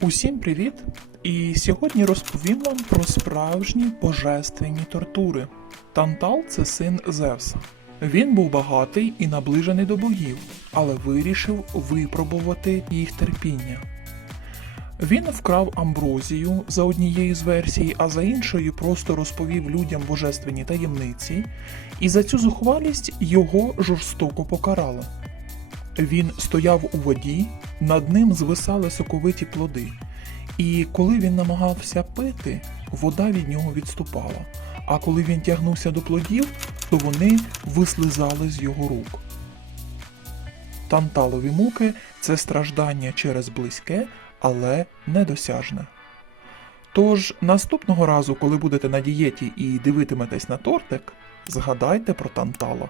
Усім привіт! І сьогодні розповім вам про справжні божественні тортури. Тантал це син Зевса. Він був багатий і наближений до богів, але вирішив випробувати їх терпіння. Він вкрав амброзію за однією з версій, а за іншою просто розповів людям божественні таємниці, і за цю зухвалість його жорстоко покарали. Він стояв у воді, над ним звисали соковиті плоди, і коли він намагався пити, вода від нього відступала. А коли він тягнувся до плодів, то вони вислизали з його рук. Танталові муки це страждання через близьке, але недосяжне. Тож наступного разу, коли будете на дієті і дивитиметесь на тортик, згадайте про тантала.